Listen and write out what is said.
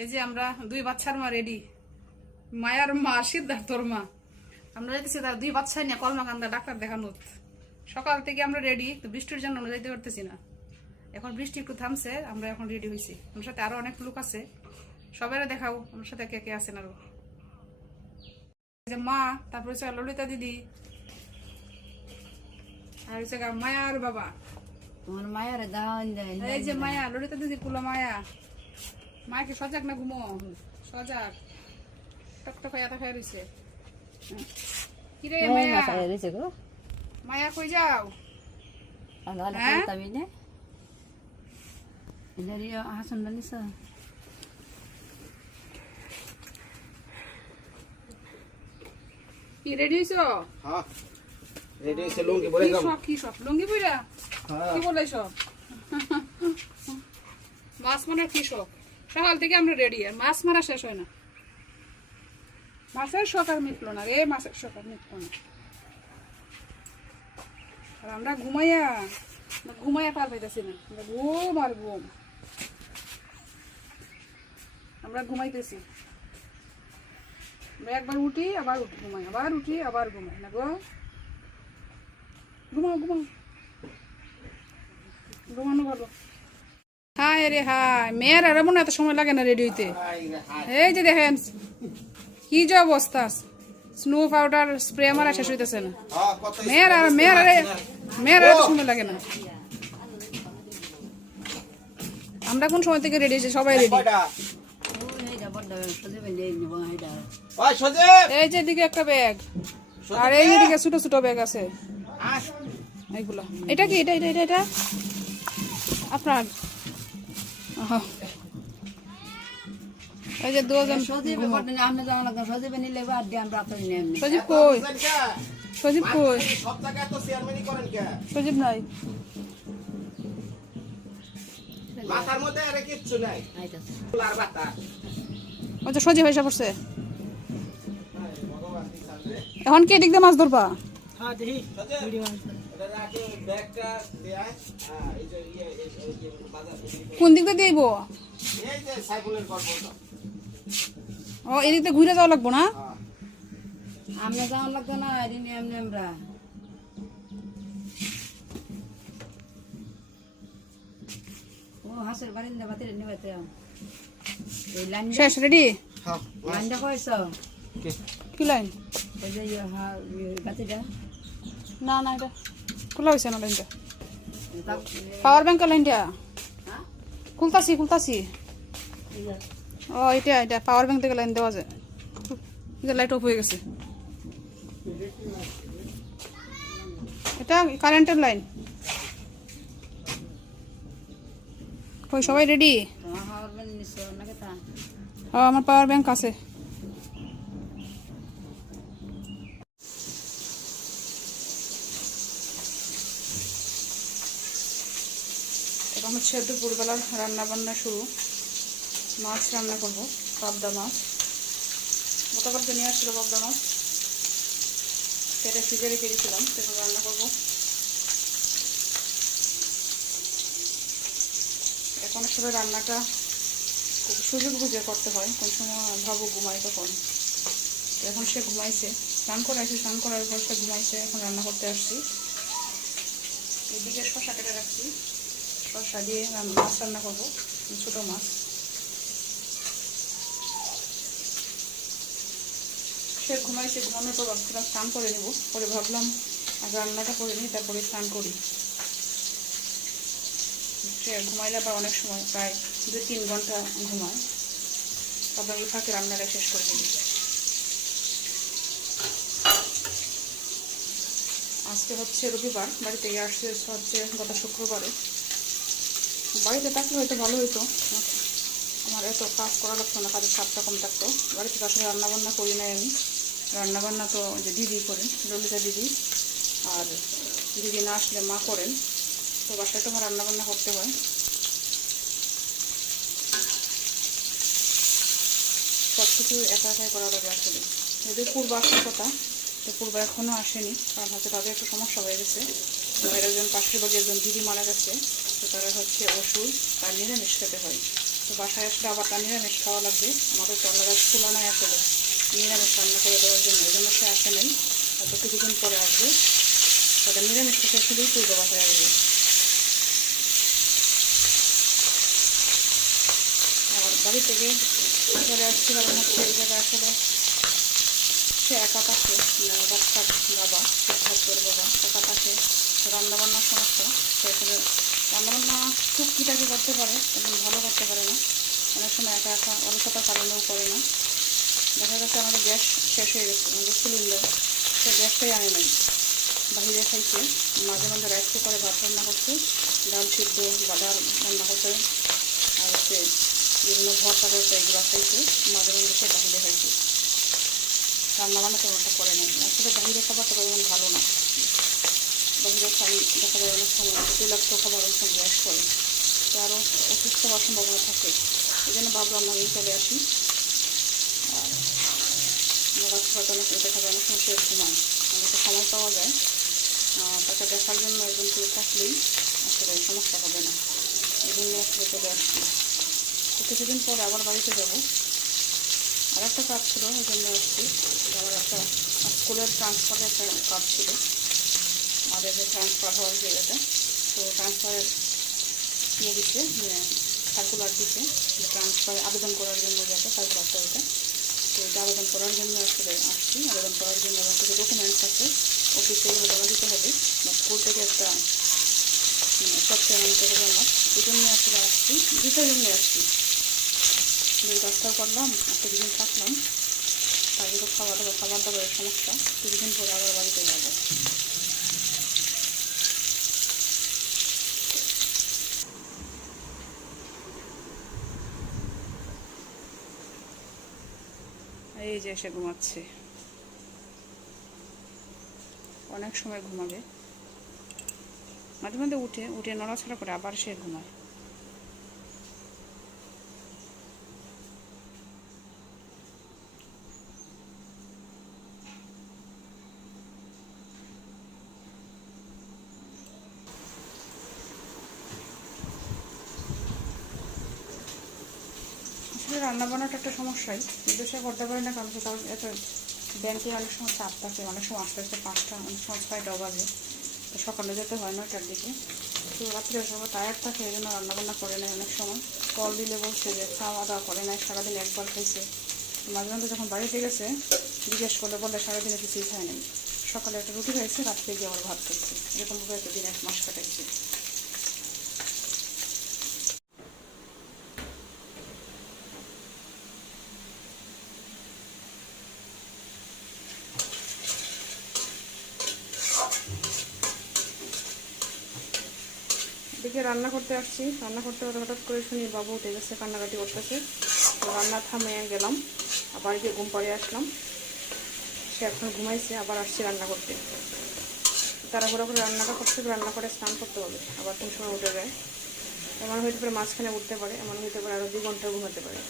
এই যে আমরা দুই বাচ্চার মা রেডি, মায়ার মা সিদ্ধার্থর মা। আমরা যাইতেছি তার দুই বাচ্চা নিয়ে কলমাকান্দা ডাক্তার দেখানো। সকাল থেকে আমরা রেডি, তো বৃষ্টির জন্য আমরা যাইতে পারতেছি না। এখন বৃষ্টি একটু থামছে, আমরা এখন রেডি হয়েছি। আমার সাথে আরো অনেক লোক আছে, সবাই দেখাও আমার সাথে কে কে আছেন আরো। মা, তারপরে হচ্ছে ললিতা দিদি, আর হচ্ছে মায়ার বাবা। তোমার মায়ের দাওয়ান যায়। এই যে মায়া, ললিতা দিদি কুলা মায়া। মাকে সজাগ না ঘুমো? সজাগ, টকটক এত খাই রয়েছে। কিরে মায়া, মায়া কই যাও? হাসন বানিস কি রেডি হইছো? হ্যাঁ রেডি হইছে। লুঙ্গি পরে যাও। কি সব লুঙ্গি পইরা? কি বলেছ? মাছ মারার কি শখ? সকাল থেকে আমরা রেডি, আর মাছ মারা শেষ হয় না। মাছের শখ আর মিটলো না রে, মাছের শখ আর মিটলো না। আর আমরা ঘুমাইয়া পার পাইতেছি না। আমরা ঘুম আর ঘুম, আমরা ঘুমাইতেছি। আমরা একবার উঠি আবার ঘুমাই, আবার উঠি আবার ঘুমাই না গো। ঘুমাও ঘুমাও, ঘুমানো ভালো। হায় রে হায়, মেয়ের আর মনে এত সময় লাগে না রেডি হইতে। এই যে দেখেন কি যে অবস্থা, স্নো পাউডার স্প্রে মারা শেষ হইতেছে না। মেয়ের এত সময় লাগে না। আমরা কোন সময় থেকে রেডি হয়েছি? সবাই রেডি। এই যে দিকে একটা ব্যাগ, আর এই দিকে ছোট ছোট ব্যাগ আছে এইগুলা। এটা কি? এটা এটা এটা এটা আপনার? এই যে দুজন। সজীব কই? সজীব কই? সজীব নাই। মাথার মধ্যে আর কিচ্ছু নাই। আর বাতা। আচ্ছা, সজীব এসে পড়ছে। এখন কি দিক দিয়ে মাছ ধরবা? হ্যাঁ দেখি ভিডিও কোন দিক দিয়ে দিব? ও, এদিক দিয়ে ঘুরে যাওয়া লাগবো না? আমরা যাওয়া লাগতো না, এমনি এমনি আমরা। ও হাসের বারিন্দা বাতির নিবাতে এই লাইন শেষ রেডি? লাইনটা কইছ কি লাইন? ওই যে বাতিটা না না, এটা খোলা হয়েছে না লাইনটা। পাওয়ার ব্যাংকের লাইনটা খুলতাছি। ও, এটা এটা পাওয়ার ব্যাংক থেকে লাইন দেওয়া যায়। লাইট অফ হয়ে গেছে। এটা কারেন্টের লাইন। কই সবাই রেডি? আমার পাওয়ার ব্যাংক আছে। এখন হচ্ছে দুপুরবেলা রান্না বান্না শুরু। মাছ রান্না করবো, পাবদা মাছ। গতকালকে নিয়ে আসছিল পাবদা মাছ, সেটা ফ্রিজে রেখে দিয়েছিলাম, সেটা রান্না করবো। এখন আসলে রান্নাটা খুব সুযোগ বুঝে করতে হয়। কোন সময় ভাবো ঘুমাই তখন। এখন সে ঘুমাইছে, স্নান করে আসছে, স্নান করার পর সে ঘুমাইছে। এখন রান্না করতে আসছি। এদিকে শসা কেটে রাখছি, শসা দিয়ে মাছ রান্না করবো, ছোটো মাছ। সে ঘুমাইছে, ঘুমানোর পর ভাবছিলাম স্নান করে নেবো, পরে ভাবলাম আগে রান্নাটা করে নিই, তারপরে স্নান করি। সে ঘুমাইলে আবার অনেক সময় প্রায় 2-3 ঘন্টা ঘুমায়, তারপর এই ফাঁকে রান্নাটা শেষ করে দিই। আজকে হচ্ছে রবিবার, বাড়িতে আসছে হচ্ছে গত শুক্রবারে। বাড়িতে থাকলে হয়তো ভালো হইতো, আমার এত কাজ করা লাগতো না, কাজের চাপটা কম থাকতো। বাড়িতে আসলে রান্নাবান্না করি নাই আমি। রান্নাবান্না তো যে দিদি করেন, ললিতা দিদি, আর দিদি না আসলে মা করেন। তো বাসায় তো আমার রান্নাবান্না করতে হয়। সব কিছু একা একাই করা লাগে আসলে। যদি পূর্ব আসার কথা, তো পূর্ব এখনও আসেনি, কারণ হচ্ছে তাদের একটা সমস্যা হয়ে গেছে। একজন পাশের বাড়ির একজন দিদি মারা গেছে, তো তারা হচ্ছে ওষুধ আর নিরামিষ খেতে হয়। তো বাসায় আসলে আবার তার নিরামিষ খাওয়া লাগবে, আমাদের টলারের তুলনায় আসলে নিরামিষ রান্না করে দেওয়ার জন্য, এই জন্য সে আসে নেই। হয়তো কিছুদিন পরে আসবে, তাদের নিরামিষ খেতে আসলেই পূর্ব বাসায় আসবে। আর বাড়ি থেকে চলে আসছি, কারণ হচ্ছে এই জায়গায় আসলে সে একা থাকে, বাচ্চার বাবা, শিক্ষার্থীর বাবা একা থাকে, রান্নাবান্নার সমস্যা। সে আসলে রান্নাবান্না টুকটাকি করতে পারে এবং ভালো করতে পারে না, অনেক সময় একা একা অলসতার কারণেও করে না। দেখা গেছে আমাদের গ্যাস শেষ হয়ে গেছে, আমাদের সিলিন্ডার, সে গ্যাসটাই আনে নাই, বাহিরে খাইছে। মাঝে মাঝে রাইস কুকারে ভাত রান্না করছে, ডাল সিদ্ধ বা ডাল রান্না করছে, আর হচ্ছে বিভিন্ন ভর্তা করছে, এগুলো খাইছে। মাঝে মাঝে সে বাহিরে খাইছে, রান্নাবান্না তেমন একটা করে নাই। আসলে বাহিরে খাবারটা তেমন ভালো না, বাহিরে খাই দেখা যায় অনেক সময় তৈলাক্ত খাবার অনেক সময় গ্যাস করে, তো আরও অসুস্থ হওয়ার সম্ভাবনা থাকে। এই জন্য ভাবলাম আমি চলে আসি। আর রাস্তাঘাট অনেক দেখা যায় অনেক সময় সে ঘুমায়, অনেকটা সময় পাওয়া যায়, তাকে দেখার জন্য একজন কেউ থাকলেই আসলে সমস্যা হবে না, এই জন্য আসলে চলে আসছি। তো কিছুদিন পর আবার বাড়িতে যাব, আর একটা কাজ ছিল এই জন্য আসছি। আমার একটা স্কুলের ট্রান্সফারের একটা কাজ ছিল, আমাদের যে ট্রান্সফার হওয়ার জায়গাটা, তো ট্রান্সফারের ইয়ে দিচ্ছে, সার্কুলার দিচ্ছে ট্রান্সফারে আবেদন করার জন্য, যাতে সার্কুলারটা ওইটা, তো এটা আবেদন করার জন্য আসলে আসছি। আবেদন করার জন্য এবং কিছু ডকুমেন্টস আছে, অফিসে এগুলো জমা দিতে হবে, বা স্কুল থেকে একটা সফটওয়্যার আনতে হবে আমার, এই জন্য আসলে আসছি, দুটোর জন্য আসছি। এই কাজটাও করলাম, একটা দুদিন থাকলাম, তারপরে তো খাবার দাবারের সমস্যা, কিছুদিন পরে আবার বাড়িতে যাবো। এই যে এসে ঘুমাচ্ছে, অনেক সময় ঘুমাবে, মাঝে মাঝে উঠে নড়াছড়া করে আবার সে ঘুমায়। আসলে রান্নাবান্নাটা একটা সমস্যাই, নিজস্ব করতে পারি না, কারণ এত ব্যাংকে অনেক সময় 4 থাকে, অনেক সময় আস্তে আস্তে 5টা, অনেক সময় 6টাও বাজে, তো সকালে যেতে হয় 9টার দিকে, তো রাত্রে সবাই টায়ার্ড থাকে, এই জন্য রান্নাবান্না করে নেয়। অনেক সময় কল দিলে বলছে যে খাওয়া দাওয়া করে নেয়, সারাদিন একবার খাইছে। মাঝে মাঝে যখন বাড়িতে গেছে জিজ্ঞেস করলে বলে সারাদিনে কিছুই খায় নাই, সকালে একটা রুটি খাইছে, রাত্রে গিয়ে আবার ভাত খাইছে, এরকমভাবে একটা দিন 1 মাস কাটাইছে। এদিকে রান্না করতে আসছি, রান্না করতে হঠাৎ করে শুনি বাবু উঠে গেছে, কান্নাকাটি করতেছে, তো রান্না থামে গেলাম, আবার গিয়ে ঘুম পাড়িয়ে আসলাম। সে এখন ঘুমাইছে, আবার আসছি রান্না করতে, তাড়াহুড়ো করে রান্নাটা করতে হবে, রান্না করে স্নান করতে হবে, আবার কোন সময় উঠে যায়। এমন হইতে পারে মাঝখানে উঠতে পারে, এমন হইতে পারে আরও 2 ঘন্টা ঘুমাতে পারে।